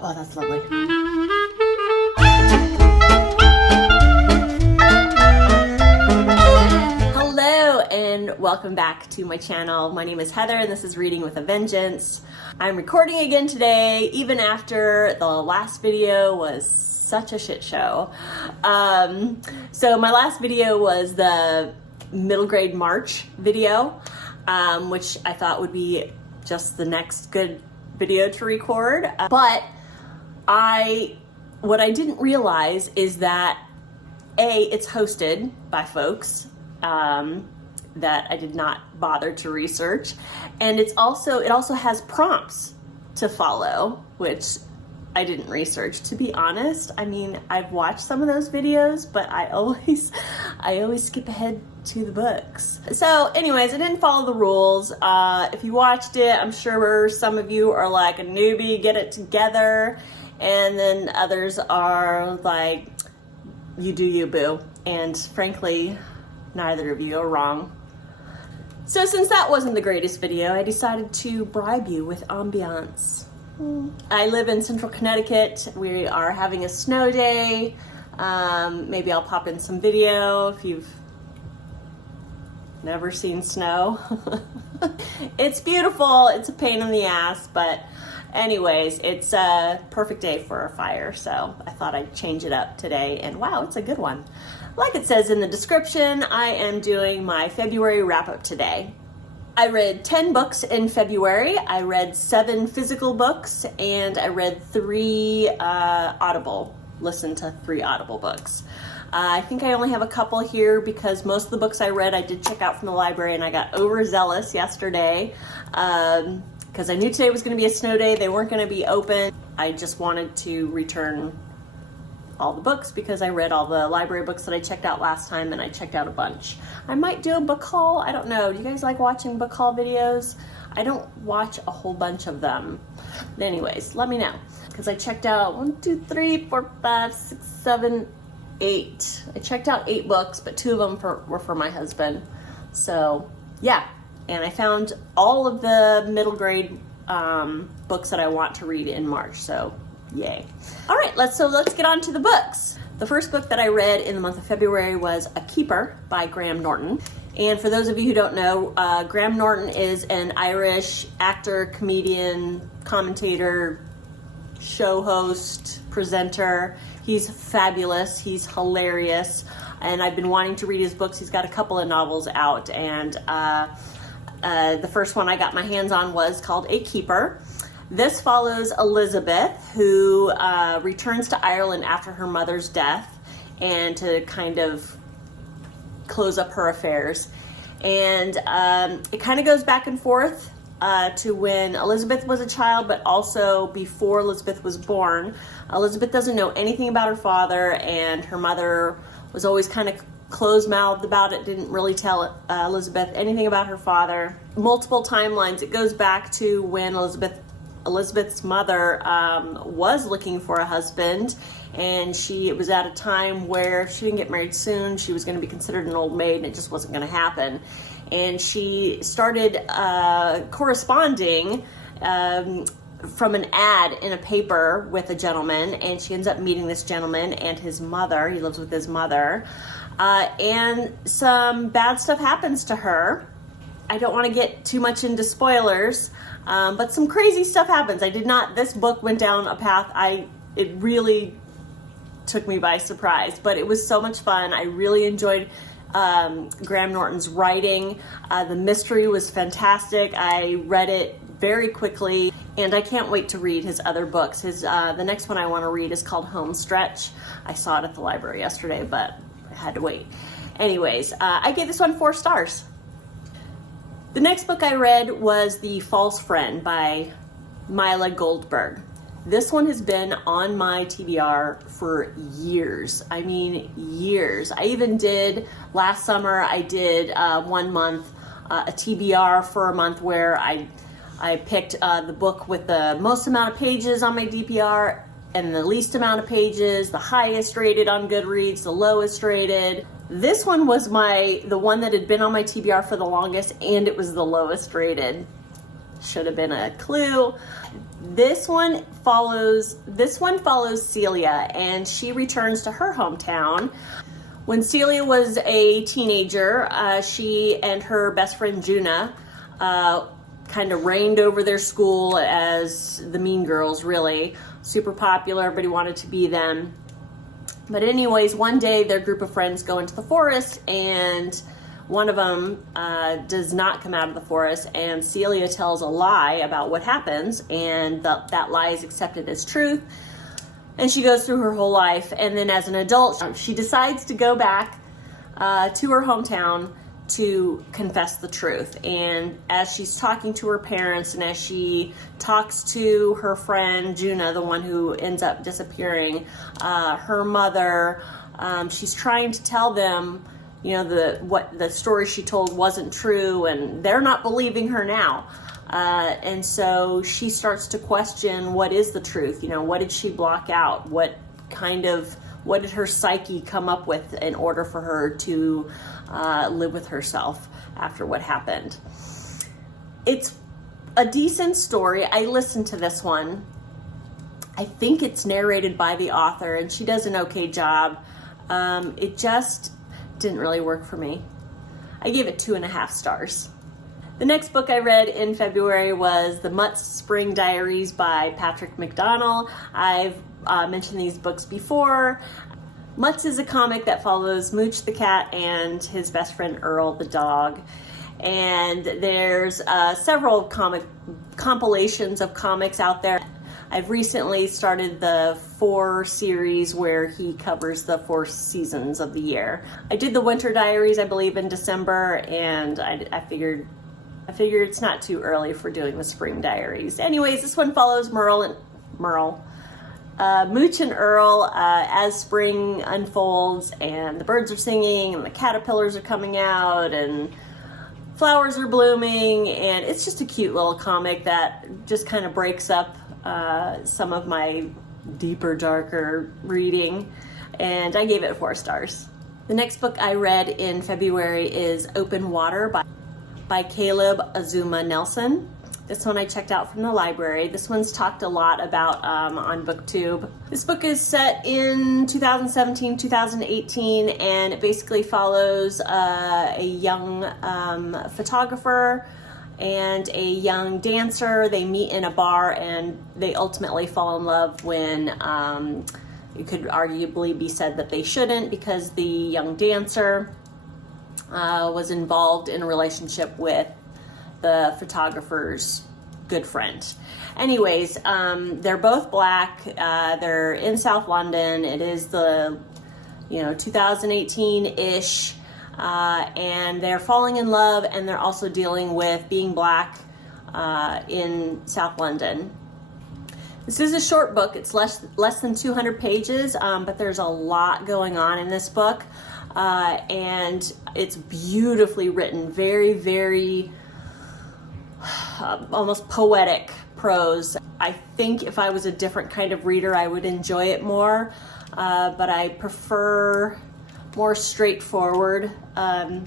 Oh, that's lovely. Hello and welcome back to my channel. My name is Heather and this is Reading with a Vengeance. I'm recording again today, even after the last video was such a shit show. So my last video was the middle grade March video, which I thought would be just the next good video to record. But what I didn't realize is that it's hosted by folks that I did not bother to research, and it also has prompts to follow, which I didn't research, to be honest. I mean, I've watched some of those videos, but I always skip ahead to the books. So anyways, I didn't follow the rules. If you watched it, I'm sure some of you are like, a newbie, get it together. And then others are like, you do you, boo. And frankly, neither of you are wrong. So since that wasn't the greatest video, I decided to bribe you with ambiance. I live in central Connecticut. We are having a snow day. Maybe I'll pop in some video if you've never seen snow. It's beautiful. It's a pain in the ass, but anyways, it's a perfect day for a fire, so I thought I'd change it up today, and wow, it's a good one. Like it says in the description, I am doing my February wrap-up today. I read 10 books in February. I read 7 physical books, and I read 3 listened to 3 Audible books. I think I only have a couple here because most of the books I read I did check out from the library, and I got overzealous yesterday because I knew today was going to be a snow day. They weren't going to be open. I just wanted to return all the books because I read all the library books that I checked out last time, and I checked out a bunch. I might do a book haul. I don't know. Do you guys like watching book haul videos? I don't watch a whole bunch of them. Anyways, let me know, because I checked out 1, 2, 3, 4, 5, 6, 7, 8. I checked out 8 books, but 2 of them were for my husband. So yeah, and I found all of the middle grade books that I want to read in March. So yay. All right, let's get on to the books. The first book that I read in the month of February was A Keeper by Graham Norton. And for those of you who don't know, Graham Norton is an Irish actor, comedian, commentator, show host, presenter. He's fabulous. He's hilarious. And I've been wanting to read his books. He's got a couple of novels out. And the first one I got my hands on was called A Keeper. This follows Elizabeth, who returns to Ireland after her mother's death, and to kind of close up her affairs. And it kind of goes back and forth to when Elizabeth was a child, but also before Elizabeth was born. Elizabeth doesn't know anything about her father, and her mother was always kind of closed-mouthed about it, didn't really tell Elizabeth anything about her father. Multiple timelines. It goes back to when Elizabeth's mother was looking for a husband, and it was at a time where if she didn't get married soon, she was going to be considered an old maid, and it just wasn't going to happen. And she started corresponding from an ad in a paper with a gentleman, and she ends up meeting this gentleman and his mother. He lives with his mother, and some bad stuff happens to her. I don't want to get too much into spoilers, but some crazy stuff happens. This book went down a path, it really took me by surprise, but it was so much fun. I really enjoyed Graham Norton's writing. The mystery was fantastic. I read it very quickly, and I can't wait to read his other books. The next one I want to read is called Homestretch. I saw it at the library yesterday, but I had to wait. Anyways, I gave this one 4 stars. The next book I read was The False Friend by Myla Goldberg. This one has been on my TBR for years. I mean, years. I even did, last summer, I did 1 month, a TBR for a month where I picked the book with the most amount of pages on my DPR and the least amount of pages, the highest rated on Goodreads, the lowest rated. This one was the one that had been on my TBR for the longest, and it was the lowest rated. should have been a clue. This one follows Celia, and she returns to her hometown. When Celia was a teenager, she and her best friend Juna kind of reigned over their school as the mean girls, really. Super popular, everybody wanted to be them. But anyways, one day their group of friends go into the forest, and one of them does not come out of the forest, and Celia tells a lie about what happens, and that lie is accepted as truth. And she goes through her whole life, and then as an adult, she decides to go back to her hometown to confess the truth. And as she's talking to her parents, and as she talks to her friend Juna, the one who ends up disappearing, her mother, she's trying to tell them, you know, what the story she told wasn't true, and they're not believing her now. And so she starts to question, what is the truth? You know, what did she block out? What did her psyche come up with in order for her to live with herself after what happened? It's a decent story. I listened to this one. I think it's narrated by the author, and she does an okay job. It just didn't really work for me. I gave it 2.5 stars. The next book I read in February was The Mutts Spring Diaries by Patrick McDonnell. I've mentioned these books before. Mutts is a comic that follows Mooch the cat and his best friend Earl the dog. And there's several compilations of comics out there. I've recently started the 4 series where he covers the 4 seasons of the year. I did the Winter Diaries, I believe, in December, and I figured it's not too early for doing the Spring Diaries. Anyways, this one follows Mooch and Earl as spring unfolds, and the birds are singing, and the caterpillars are coming out, and flowers are blooming, and it's just a cute little comic that just kind of breaks up some of my deeper, darker reading, and I gave it 4 stars. The next book I read in February is Open Water by Caleb Azumah Nelson. This one I checked out from the library. This one's talked a lot about on BookTube. This book is set in 2017, 2018, and it basically follows a young photographer and a young dancer. They meet in a bar, and they ultimately fall in love when it could arguably be said that they shouldn't, because the young dancer was involved in a relationship with the photographer's good friend. Anyways, they're both black. They're in South London. It is the 2018-ish, and they're falling in love, and they're also dealing with being black in South London. This is a short book. It's less than 200 pages, but there's a lot going on in this book, and it's beautifully written. Very, very almost poetic prose. I think if I was a different kind of reader, I would enjoy it more, but I prefer more straightforward, a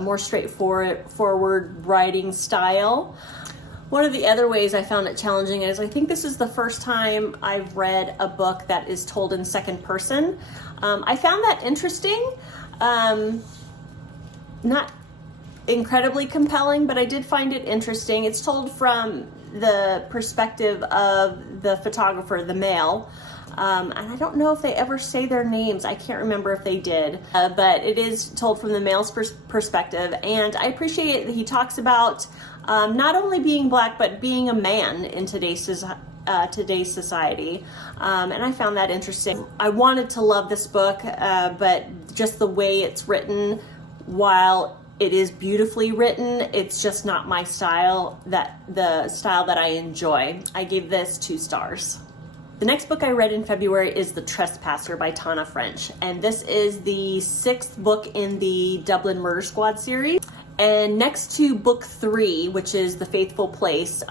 more straightforward writing style. One of the other ways I found it challenging is I think this is the first time I've read a book that is told in second person. I found that interesting. Not incredibly compelling, but I did find it interesting. It's told from the perspective of the photographer, the male, and I don't know if they ever say their names. I can't remember if they did, but it is told from the male's perspective, and I appreciate that he talks about not only being black, but being a man in today's society, and I found that interesting. I wanted to love this book, but just the way it's written, while it is beautifully written, it's just not my style, the style that I enjoy. I gave this 2 stars. The next book I read in February is The Trespasser by Tana French, and this is the 6th book in the Dublin Murder Squad series. And next to book 3, which is The Faithful Place,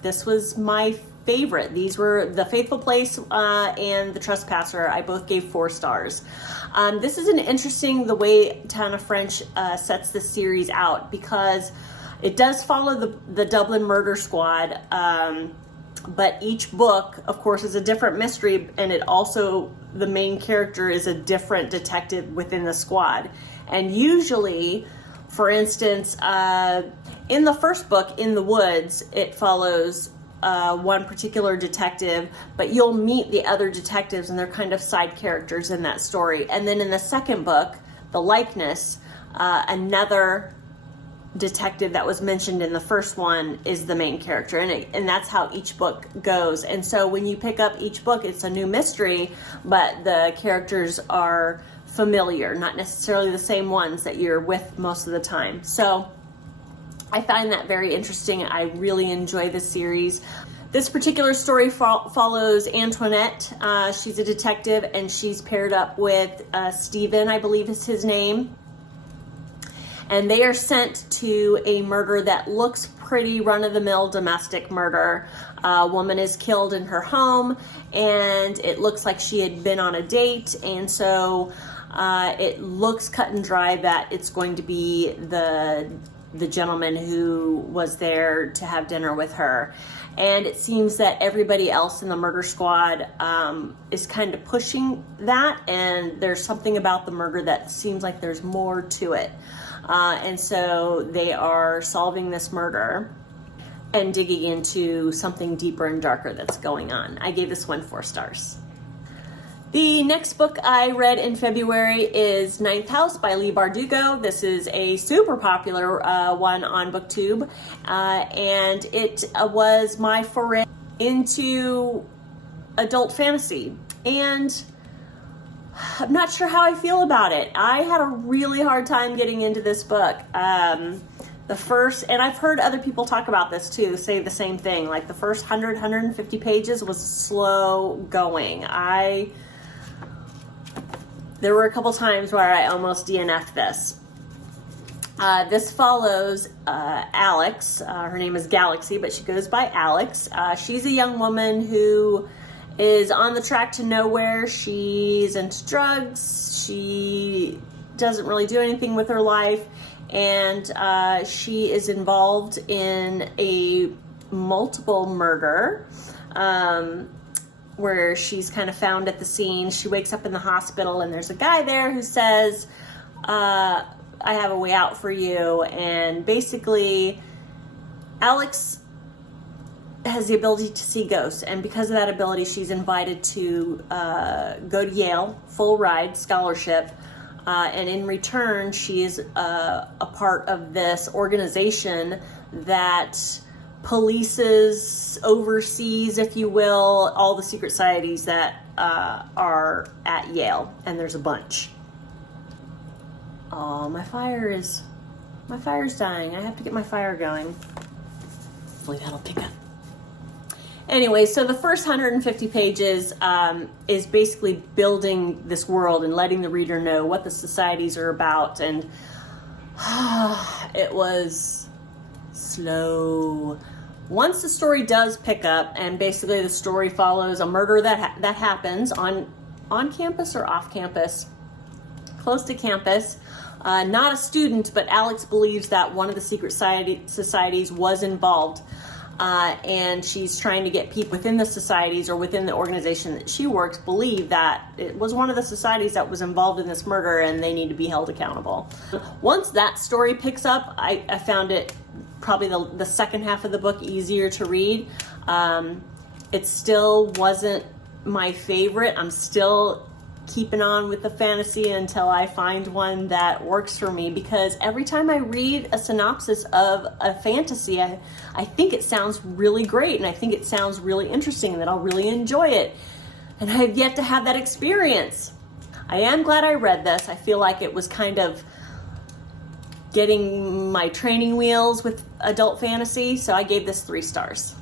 this was my favorite. These were The Faithful Place and The Trespasser. I both gave 4 stars. This is an interesting, the way Tana French sets this series out, because It does follow the Dublin Murder Squad, but each book, of course, is a different mystery, and it also, the main character is a different detective within the squad. And usually, for instance, in the first book, In the Woods, it follows one particular detective, but you'll meet the other detectives, and they're kind of side characters in that story. And then in the second book, The Likeness, another detective that was mentioned in the first one is the main character, and that's how each book goes. And so when you pick up each book, it's a new mystery, but the characters are familiar, not necessarily the same ones that you're with most of the time. So I find that very interesting. I really enjoy this series. This particular story follows Antoinette. She's a detective, and she's paired up with Stephen, I believe is his name. And they are sent to a murder that looks pretty run-of-the-mill domestic murder. A woman is killed in her home, and it looks like she had been on a date, and so it looks cut and dry that it's going to be the gentleman who was there to have dinner with her. And it seems that everybody else in the murder squad is kind of pushing that, and there's something about the murder that seems like there's more to it. And so they are solving this murder and digging into something deeper and darker that's going on. I gave this one 4 stars. The next book I read in February is Ninth House by Leigh Bardugo. This is a super popular one on BookTube, and it was my foray into adult fantasy. And I'm not sure how I feel about it. I had a really hard time getting into this book. The first, and I've heard other people talk about this too, say the same thing. Like the first 150 pages was slow going. There were a couple times where I almost DNF'd this. This follows Alex. Her name is Galaxy, but she goes by Alex. She's a young woman who is on the track to nowhere. She's into drugs. She doesn't really do anything with her life. And she is involved in a multiple murder where she's kind of found at the scene. She wakes up in the hospital, and there's a guy there who says, I have a way out for you. And basically, Alex has the ability to see ghosts, and because of that ability, she's invited to go to Yale, full ride scholarship, and in return, she is a part of this organization that polices, oversees, if you will, all the secret societies that are at Yale, and there's a bunch. Oh, my fire's dying. I have to get my fire going. Hopefully that'll pick up. Anyway, so the first 150 pages is basically building this world and letting the reader know what the societies are about, and it was slow. Once the story does pick up, and basically the story follows a murder that happens on campus or off campus, close to campus. Not a student, but Alex believes that one of the secret societies was involved. And she's trying to get people within the societies or within the organization that she works believe that it was one of the societies that was involved in this murder, and they need to be held accountable. Once that story picks up, I found it probably the second half of the book easier to read. It still wasn't my favorite. I'm still keeping on with the fantasy until I find one that works for me, because every time I read a synopsis of a fantasy, I think it sounds really great, and I think it sounds really interesting, and that I'll really enjoy it. And I have yet to have that experience. I am glad I read this. I feel like it was kind of getting my training wheels with adult fantasy, so I gave this 3 stars.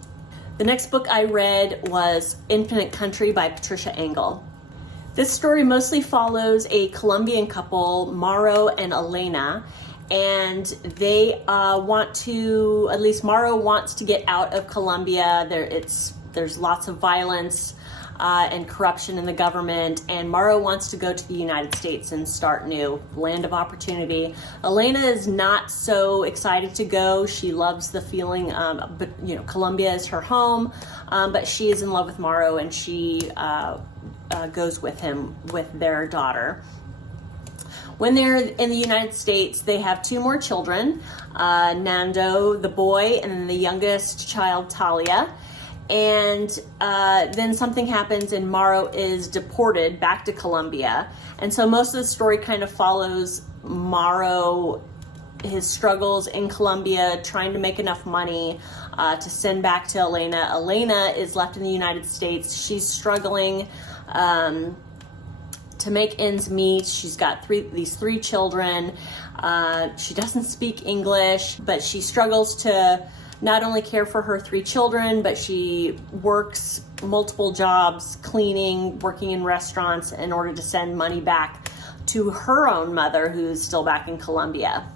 The next book I read was Infinite Country by Patricia Engel. This story mostly follows a Colombian couple, Mauro and Elena, and they want to, at least Mauro wants to get out of Colombia. There's lots of violence. and corruption in the government, and Morrow wants to go to the United States and start new, land of opportunity. Elena is not so excited to go. She loves the feeling, but Columbia is her home, but she is in love with Morrow, and she goes with him with their daughter. When they're in the United States, they have 2 more children, Nando, the boy, and then the youngest child, Talia. And then something happens and Morrow is deported back to Colombia. And so most of the story kind of follows Morrow, his struggles in Colombia, trying to make enough money to send back to Elena. Elena is left in the United States. She's struggling to make ends meet. She's got these three children. She doesn't speak English, but she struggles to not only care for her 3 children, but she works multiple jobs, cleaning, working in restaurants in order to send money back to her own mother, who's still back in Colombia.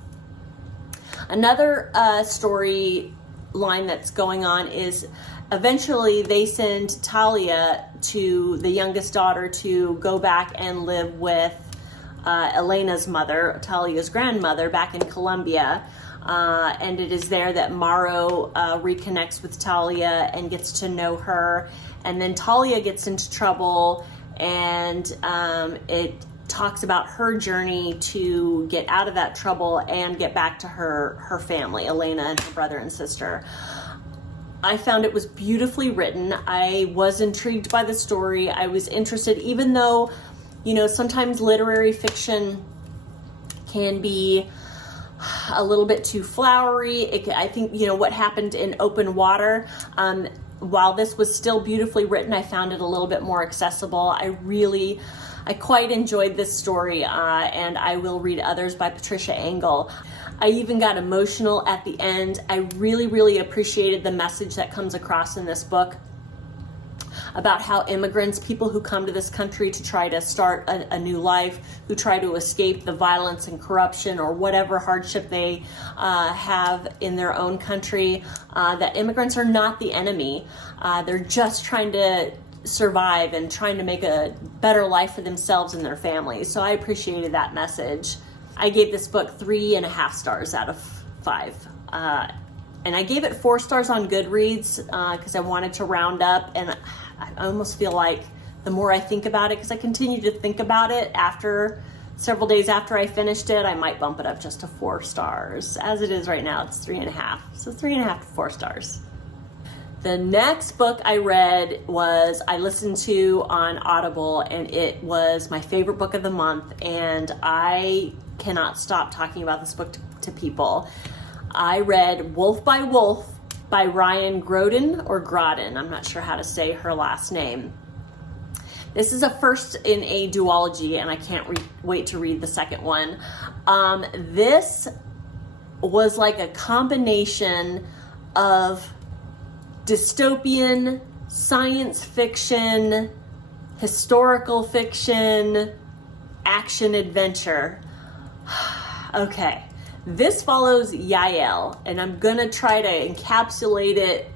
Another storyline that's going on is eventually they send Talia, to the youngest daughter, to go back and live with Elena's mother, Talia's grandmother, back in Colombia. And it is there that Morrow reconnects with Talia and gets to know her. And then Talia gets into trouble, and it talks about her journey to get out of that trouble and get back to her family, Elena and her brother and sister. I found it was beautifully written. I was intrigued by the story. I was interested, even though, sometimes literary fiction can be a little bit too flowery. I think, what happened in Open Water, while this was still beautifully written, I found it a little bit more accessible. I quite enjoyed this story, and I will read others by Patricia Engel. I even got emotional at the end. I really, really appreciated the message that comes across in this book about how immigrants, people who come to this country to try to start a new life, who try to escape the violence and corruption or whatever hardship they have in their own country, that immigrants are not the enemy. They're just trying to survive and trying to make a better life for themselves and their families. So I appreciated that message. I gave this book 3.5 stars out of 5. And I gave it 4 stars on Goodreads because I wanted to round up, and I almost feel like the more I think about it, because I continue to think about it after several days after I finished it, I might bump it up just to 4 stars. As it is right now, it's 3.5. So 3.5 to 4 stars. The next book I read I listened to on Audible, and it was my favorite book of the month, and I cannot stop talking about this book to people. I read Wolf by Wolf by Graudin, I'm not sure how to say her last name. This is a first in a duology, and I can't wait to read the second one. This was like a combination of dystopian, science fiction, historical fiction, action adventure. Okay, this follows Yael, and I'm gonna try to encapsulate it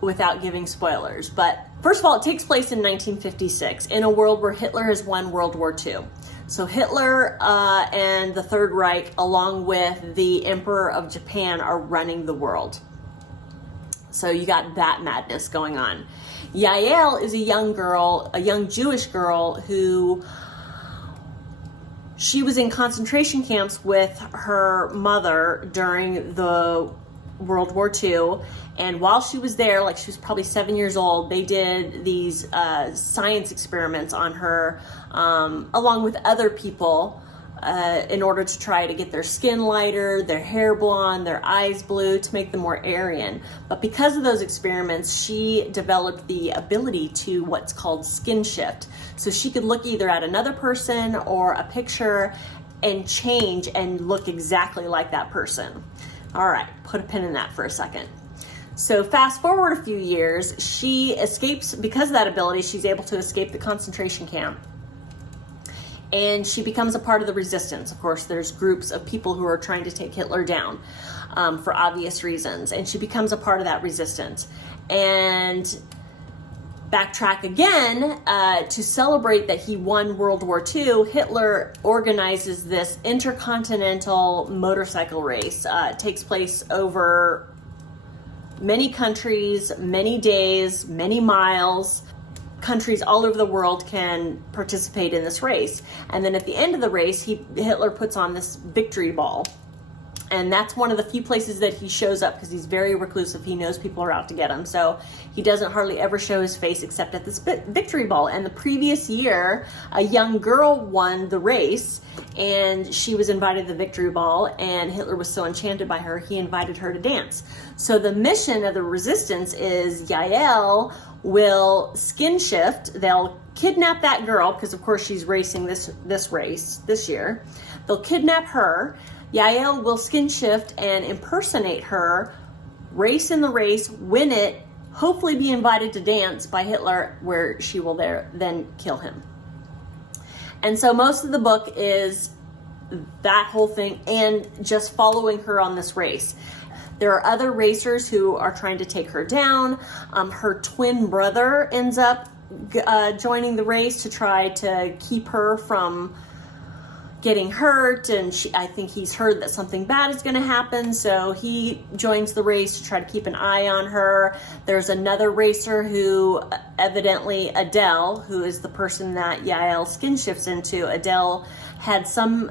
without giving spoilers. But first of all, it takes place in 1956 in a world where Hitler has won World War II. So Hitler and the Third Reich, along with the Emperor of Japan, are running the world. So you got that madness going on. Yael is a young Jewish girl who she was in concentration camps with her mother during the World War II. And while she was there, she was probably 7 years old, they did these science experiments on her, along with other people, in order to try to get their skin lighter, their hair blonde, their eyes blue, to make them more Aryan. But because of those experiments, she developed the ability to what's called skin shift. So she could look either at another person or a picture and change and look exactly like that person. All right, put a pin in that for a second. So fast forward a few years, she escapes. Because of that ability, she's able to escape the concentration camp. And she becomes a part of the resistance. Of course, there's groups of people who are trying to take Hitler down for obvious reasons. And she becomes a part of that resistance. And backtrack again, to celebrate that he won World War II, Hitler organizes this intercontinental motorcycle race. It takes place over many countries, many days, many miles. Countries all over the world can participate in this race. And then at the end of the race, Hitler puts on this victory ball. And that's one of the few places that he shows up because he's very reclusive. He knows people are out to get him. So he doesn't hardly ever show his face except at this victory ball. And the previous year, a young girl won the race and she was invited to the victory ball, and Hitler was so enchanted by her, he invited her to dance. So the mission of the resistance is Yael will skin shift. They'll kidnap that girl because of course she's racing this race this year. They'll kidnap her. Yael will skin shift and impersonate her, race in the race, win it, hopefully be invited to dance by Hitler, where she will then kill him. And so most of the book is that whole thing and just following her on this race. There are other racers who are trying to take her down. Her twin brother ends up joining the race to try to keep her from getting hurt, and I think he's heard that something bad is going to happen, so he joins the race to try to keep an eye on her. There's another racer who, evidently Adele, who is the person that Yael skin shifts into. Adele had some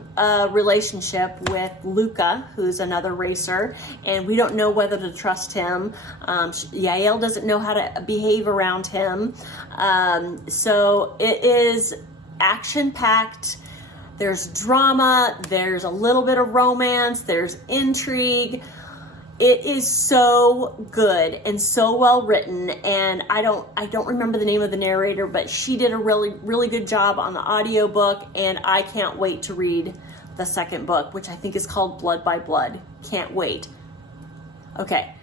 relationship with Luca, who's another racer, and we don't know whether to trust him. Yael doesn't know how to behave around him. So it is action-packed. There's drama, there's a little bit of romance, there's intrigue. It is so good and so well written, and I don't remember the name of the narrator, but she did a really good job on the audiobook, and I can't wait to read the second book, which I think is called Blood by Blood. Can't wait. Okay.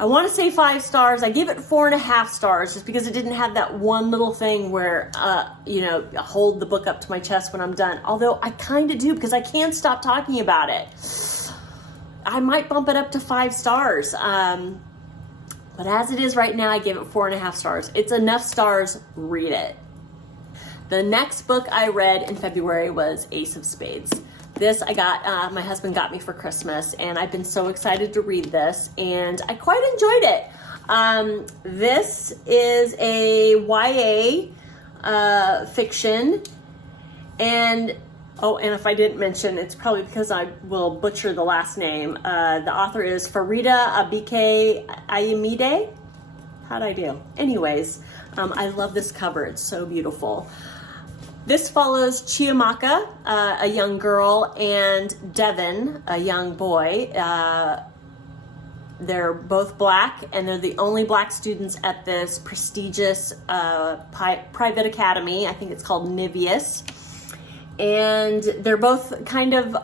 I want to say 5 stars. I give it 4.5 stars just because it didn't have that one little thing where, hold the book up to my chest when I'm done. Although I kind of do because I can't stop talking about it. I might bump it up to 5 stars. But as it is right now, I give it 4.5 stars. It's enough stars. Read it. The next book I read in February was Ace of Spades. This I got, my husband got me for Christmas, and I've been so excited to read this, and I quite enjoyed it. This is a YA fiction, and if I didn't mention, it's probably because I will butcher the last name. The author is Faridah Abike-Iyimide. How'd I do? Anyways, I love this cover. It's so beautiful. This follows Chiamaka, a young girl, and Devin, a young boy. They're both black, and they're the only black students at this prestigious private academy. I think it's called Nivius. And they're both kind of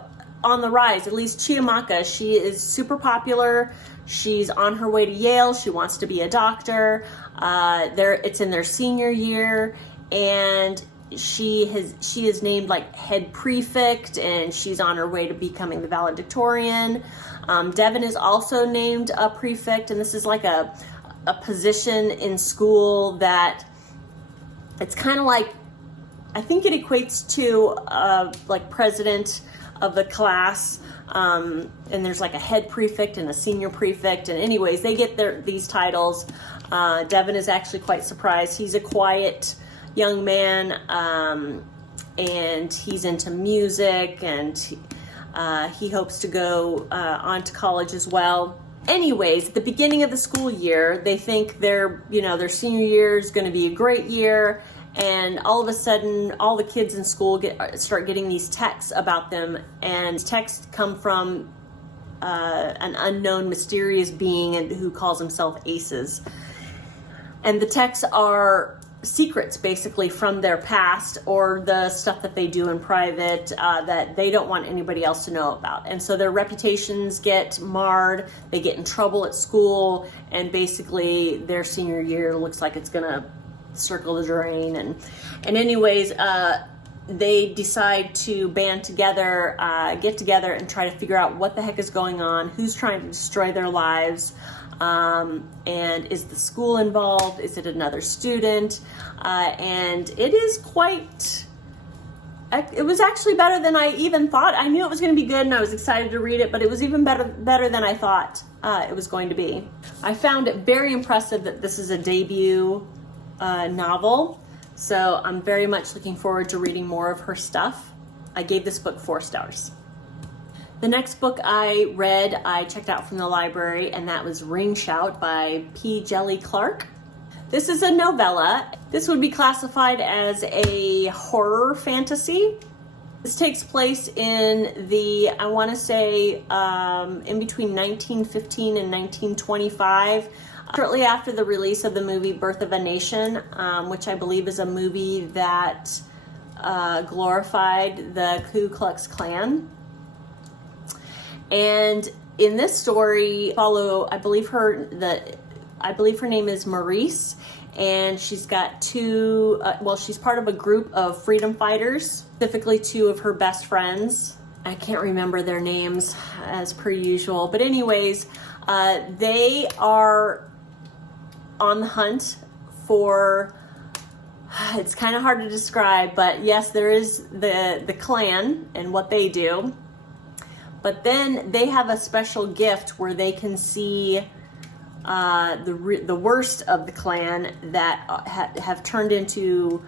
on the rise. At least Chiamaka, she is super popular. She's on her way to Yale. She wants to be a doctor. It's in their senior year, and she is named like head prefect, and she's on her way to becoming the valedictorian. Devin is also named a prefect, and this is like a position in school that it's kind of like, I think it equates to like president of the class, and there's like a head prefect and a senior prefect, and anyways, they get these titles. Devin is actually quite surprised. He's a quiet young man, and he's into music, and he hopes to go on to college as well. Anyways, at the beginning of the school year, they think their senior year is going to be a great year, and all of a sudden, all the kids in school start getting these texts about them, and texts come from an unknown mysterious being who calls himself Aces. And the texts are secrets basically from their past, or the stuff that they do in private that they don't want anybody else to know about. And so their reputations get marred, they get in trouble at school, and basically their senior year looks like it's gonna circle the drain. And anyways, they decide to band together, get together and try to figure out what the heck is going on, who's trying to destroy their lives, and is the school involved, is it another student, and it is quite, it was actually better than I even thought. I knew it was going to be good and I was excited to read it, but it was even better than I thought it was going to be. I found it very impressive that this is a debut novel. So I'm very much looking forward to reading more of her stuff. I gave this book 4 stars. The next book I read, I checked out from the library, and that was Ring Shout by Djeli Clark. This is a novella. This would be classified as a horror fantasy. This takes place in the, I want to say, in between 1915 and 1925. Shortly after the release of the movie Birth of a Nation, which I believe is a movie that glorified the Ku Klux Klan. And in this story, follow, I believe her name is Maurice, and she's got two, she's part of a group of freedom fighters, specifically 2 of her best friends. I can't remember their names as per usual, but anyways, they are on the hunt for, it's kind of hard to describe, but yes, there is the Klan and what they do, but then they have a special gift where they can see the worst of the Klan that have turned into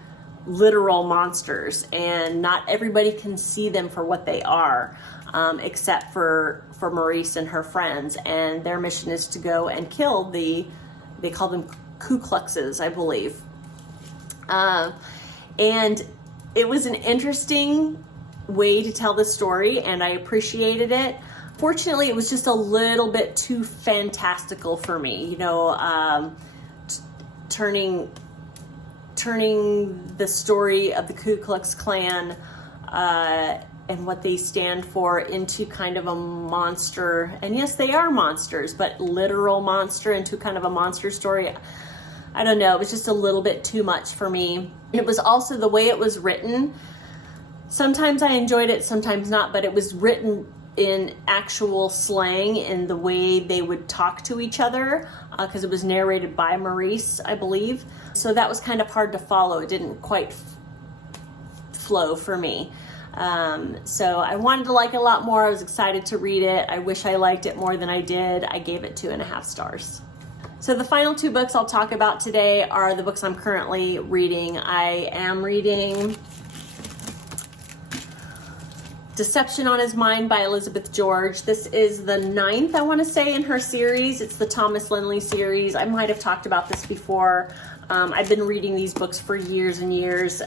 literal monsters, and not everybody can see them for what they are, except for Maurice and her friends, and their mission is to go and kill they call them Ku Kluxes, I believe. And it was an interesting way to tell the story, and I appreciated it. Fortunately, it was just a little bit too fantastical for me, you know, turning the story of the Ku Klux Klan and what they stand for into kind of a monster. And yes, they are monsters, but literal monster into kind of a monster story. I don't know, it was just a little bit too much for me. It was also the way it was written. Sometimes I enjoyed it, sometimes not, but it was written in actual slang in the way they would talk to each other, because it was narrated by Maurice, I believe. So that was kind of hard to follow. It didn't quite flow for me. So I wanted to like it a lot more. I was excited to read it. I wish I liked it more than I did. I gave it 2.5 stars. So the final 2 books I'll talk about today are the books I'm currently reading. I am reading Deception on His Mind by Elizabeth George. This is the 9th, I want to say, in her series. It's the Thomas Lindley series. I might have talked about this before. I've been reading these books for years and years.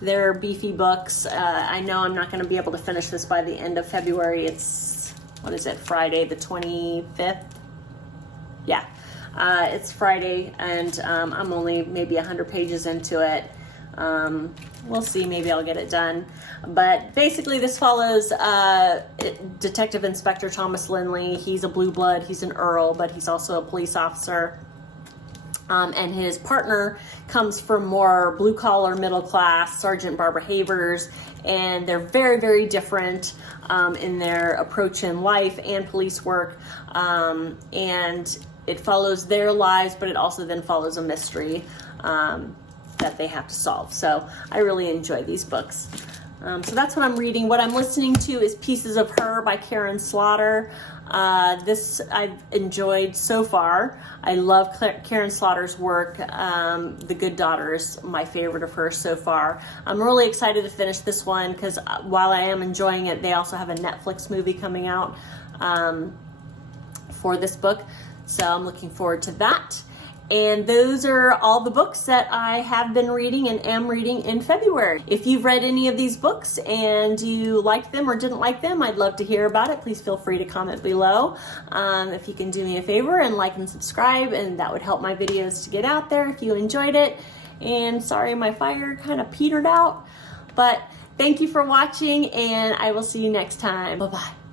They're beefy books. I know I'm not going to be able to finish this by the end of February. It's, what is it, Friday the 25th? Yeah, it's Friday, and I'm only maybe 100 pages into it. We'll see, maybe I'll get it done. But basically this follows Detective Inspector Thomas Lindley. He's a blue blood, he's an Earl, but he's also a police officer. And his partner comes from more blue-collar, middle-class, Sergeant Barbara Havers, and they're very, very different in their approach in life and police work. And it follows their lives, but it also then follows a mystery that they have to solve. So I really enjoy these books. So that's what I'm reading. What I'm listening to is Pieces of Her by Karin Slaughter. This I've enjoyed so far. I love Karin Slaughter's work. The Good Daughter is my favorite of hers so far. I'm really excited to finish this one because while I am enjoying it, they also have a Netflix movie coming out for this book. So I'm looking forward to that. And those are all the books that I have been reading and am reading in February. If you've read any of these books and you liked them or didn't like them, I'd love to hear about it. Please feel free to comment below. If you can do me a favor and like and subscribe, and that would help my videos to get out there if you enjoyed it. And sorry, my fire kind of petered out, but thank you for watching, and I will see you next time. Bye-bye.